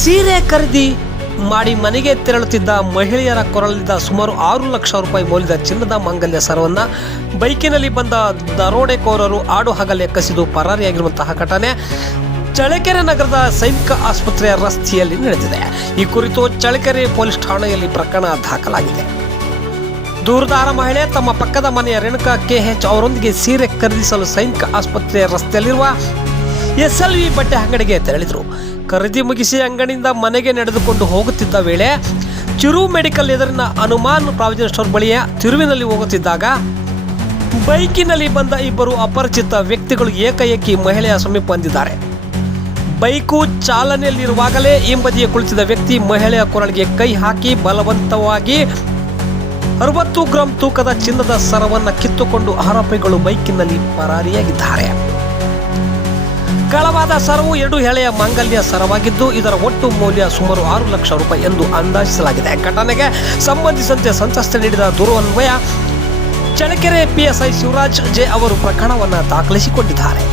ಸೀರೆ ಖರೀದಿ ಮಾಡಿ ಮನೆಗೆ ತೆರಳುತ್ತಿದ್ದ ಮಹಿಳೆಯರ ಕೊರಳಿದ್ದ ಸುಮಾರು 6 ಲಕ್ಷ ರೂಪಾಯಿ ಮೌಲ್ಯದ ಚಿನ್ನದ ಮಾಂಗಲ್ಯ ಸರವನ್ನು ಬೈಕಿನಲ್ಲಿ ಬಂದ ದರೋಡೆಕೋರರು ಆಡು ಹಗಲೇ ಕಸಿದು ಪರಾರಿಯಾಗಿರುವಂತಹ ಘಟನೆ ಚಳ್ಳಕೆರೆ ನಗರದ ಸೈನಿಕ ಆಸ್ಪತ್ರೆಯ ರಸ್ತೆಯಲ್ಲಿ ನಡೆದಿದೆ. ಈ ಕುರಿತು ಚಳ್ಳಕೆರೆ ಪೊಲೀಸ್ ಠಾಣೆಯಲ್ಲಿ ಪ್ರಕರಣ ದಾಖಲಾಗಿದೆ. ದೂರದಾರ ಮಹಿಳೆ ತಮ್ಮ ಪಕ್ಕದ ಮನೆಯ ರೇಣುಕಾ KH ಅವರೊಂದಿಗೆ ಸೀರೆ ಖರೀದಿಸಲು ಸೈನಿಕ ಆಸ್ಪತ್ರೆಯ ರಸ್ತೆಯಲ್ಲಿರುವ SLV ಬಟ್ಟೆ ಅಂಗಡಿಗೆ ತೆರಳಿದರು. ಖರೀದಿ ಮುಗಿಸಿ ಅಂಗಡಿಯಿಂದ ಮನೆಗೆ ನಡೆದುಕೊಂಡು ಹೋಗುತ್ತಿದ್ದ ವೇಳೆ ಚಿರು ಮೆಡಿಕಲ್ ಎದುರಿನ ಹನುಮಾನ್ ಪ್ರಾವಿಜನ್ ಸ್ಟೋರ್ ಬಳಿಯ ತಿರುವಿನಲ್ಲಿ ಹೋಗುತ್ತಿದ್ದಾಗ ಬೈಕಿನಲ್ಲಿ ಬಂದ ಇಬ್ಬರು ಅಪರಿಚಿತ ವ್ಯಕ್ತಿಗಳು ಏಕಾಏಕಿ ಮಹಿಳೆಯ ಸಮೀಪ ಬಂದಿದ್ದಾರೆ. ಬೈಕು ಚಾಲನೆಯಲ್ಲಿರುವಾಗಲೇ ಹಿಂಬದಿಯ ಕುಳಿತಿದ್ದ ವ್ಯಕ್ತಿ ಮಹಿಳೆಯ ಕೊರಳಿಗೆ ಕೈ ಹಾಕಿ ಬಲವಂತವಾಗಿ 60 ಗ್ರಾಂ ತೂಕದ ಚಿನ್ನದ ಸರವನ್ನು ಕಿತ್ತುಕೊಂಡು ಆರೋಪಿಗಳು ಬೈಕಿನಲ್ಲಿ ಪರಾರಿಯಾಗಿದ್ದಾರೆ. ಕಳವಾದ ಸರವು 2 ಎಳೆಯ ಮಾಂಗಲ್ಯ ಸರವಾಗಿದ್ದು ಇದರ ಒಟ್ಟು ಮೌಲ್ಯ ಸುಮಾರು 6 ಲಕ್ಷ ರೂಪಾಯಿ ಎಂದು ಅಂದಾಜಿಸಲಾಗಿದೆ. ಘಟನೆಗೆ ಸಂಬಂಧಿಸಿದಂತೆ ಸಂತ್ರಸ್ತೆ ನೀಡಿದ ದೂರನ್ವಯ ಚಳ್ಳಕೆರೆ PSI ಶಿವರಾಜ್ ಜೆ ಅವರು ಪ್ರಕರಣವನ್ನು ದಾಖಲಿಸಿಕೊಂಡಿದ್ದಾರೆ.